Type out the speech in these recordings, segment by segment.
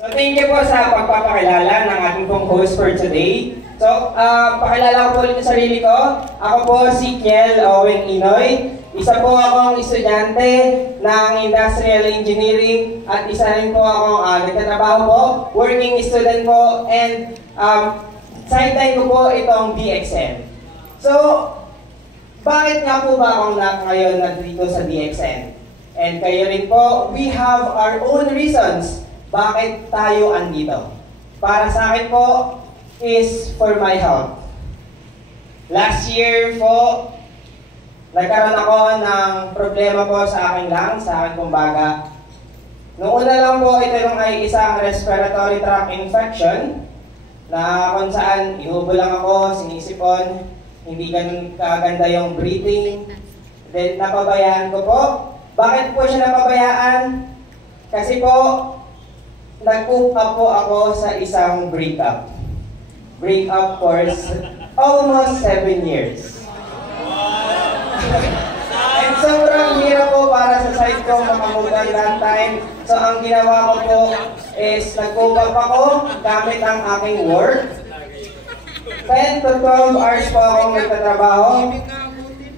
So thank you po sa pagpapakilala ng ating pong host for today. So, pakilala ko po ulit yung sarili ko. Ako po si Kiel Owen Inoy. Isa po akong estudyante ng Industrial Engineering at isa rin po akong nagtatrabaho po, working student po, and sideline ko po itong DXN. So, bakit nga po ba akong ngayon nandito sa DXN? And kayo rin po, we have our own reasons bakit tayo andito. Para sa akin po, is for my health. Last year po, nagkaroon ako ng problema po sa aking lungs, sa aking kumbaga. Noong una lang po, ito nung ay isang respiratory tract infection na kung saan inubo lang ako, sinisipon, hindi ganun kaganda yung breathing. Then napabayaan ko po. Bakit po siya napabayaan? Kasi po, nag-coop up po ako sa isang breakup. Breakup for almost 7 years. And sobrang hirap po para sa side ko makamugan that time. So ang ginawa ko po is nag-coop up ako gamit ang aking work. 10 to 12 hours po akong nagtatrabaho.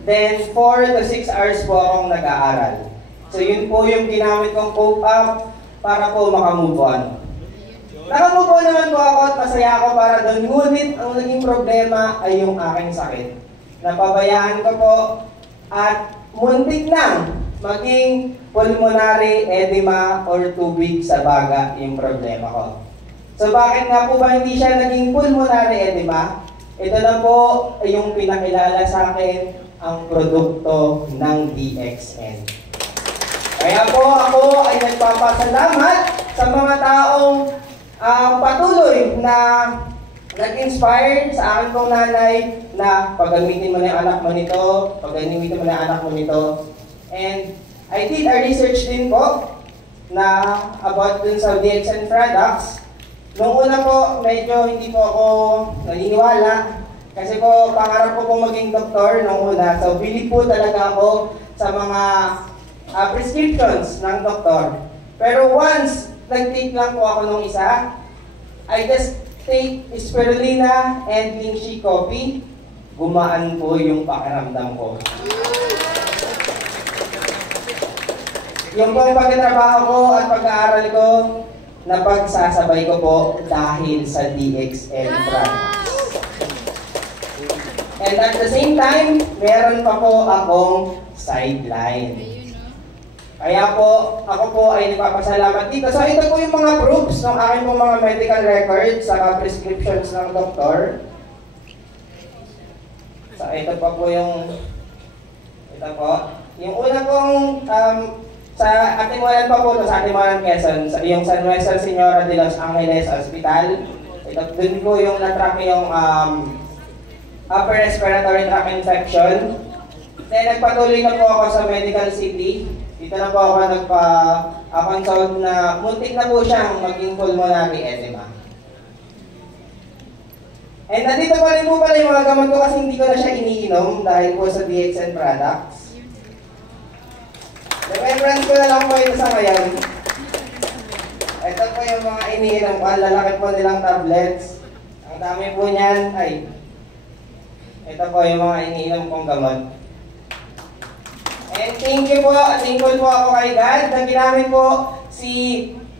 Then 4 to 6 hours po akong nag-aaral. So yun po yung ginamit kong coop up para po makamove on. Nakamove on naman po ako at masaya ako para doon. Ngunit ang naging problema ay yung aking sakit. Napabayaan ko po at muntik nang maging pulmonary edema or tubig sa baga yung problema ko. So bakit nga po ba hindi siya naging pulmonary edema? Ito na po yung pinakilala sa akin ang produkto ng DXN. Kaya po ako ay nagpapasalamat sa mga taong patuloy na nag-inspire sa akin pong nanay na paggamitin mo na yung anak mo nito, paggamitin mo na yung anak mo nito. And I did a research din po na about dun sa DXN products. Noong una po, medyo hindi po ako naniniwala kasi po pangarap ko po maging doktor noong una. So bili po talaga ako sa mga prescriptions ng doktor. Pero once nag-take lang po ako nung isa, I just take spirulina and lychee coffee, gumaan po yung pakiramdam ko. Yung pong pagtatrabaho ko at pag-aaral ko, napagsasabay ko po dahil sa DXN products. And at the same time, meron pa po akong sideline. Kaya po, ako po ay nagpapasalamat dito. So ito po yung mga proofs ng aking po mga medical records sa prescriptions ng doktor. So ito pa po yung, ito po. Yung una pong, sa Atimulan pa po, sa Atimulan Quezon, yung San Nuestra Señora de los Angeles Hospital. Ito dun po yung na-track yung upper respiratory tract infection. Then nagpatuloy na po ako sa Medical City. Dito na po ako nagpa-consult na muntik na po siyang maging pulmonary edema. And nandito pa rin po pala yung mga gamot ko kasi hindi ko na siya iniinom dahil po sa DXN products. Remembrance ko na lang po ito sa ngayon. Ito po yung mga iniinom ko. Ang lalaki po nilang tablets. Ang dami po niyan. Ay, ito po yung mga iniinom kong gamot. And thank you po, thankful po ako kay God na ginamit po si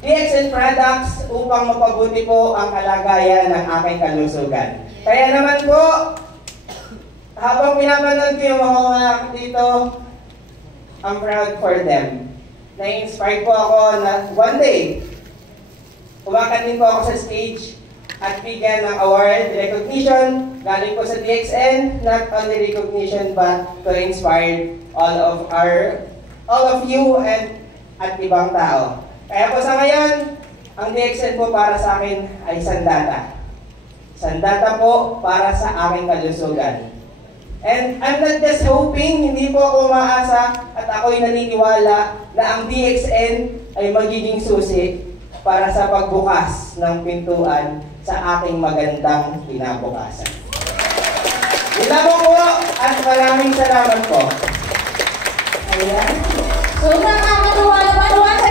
DXN Products upang mapabuti po ang kalagayan ng aking kalusugan. Kaya naman po, habang pinapanood ko yung mga dito, I'm proud for them. Na-inspired po ako na one day, umakan din po ako sa stage at bigyan ng award, recognition, galing po sa DXN, not only recognition but to inspire all of you and at ibang tao. Kaya po sa ngayon, ang DXN po para sa akin ay sandata. Sandata po para sa aking kalusugan. And I'm not just hoping, hindi po ako umaasa at ako'y naniniwala na ang DXN ay magiging susi para sa pagbukas ng pintuan sa aking magandang kinabukasan. Yun lang po at maraming salamat po. Ayan. So, nakakatuwa naman.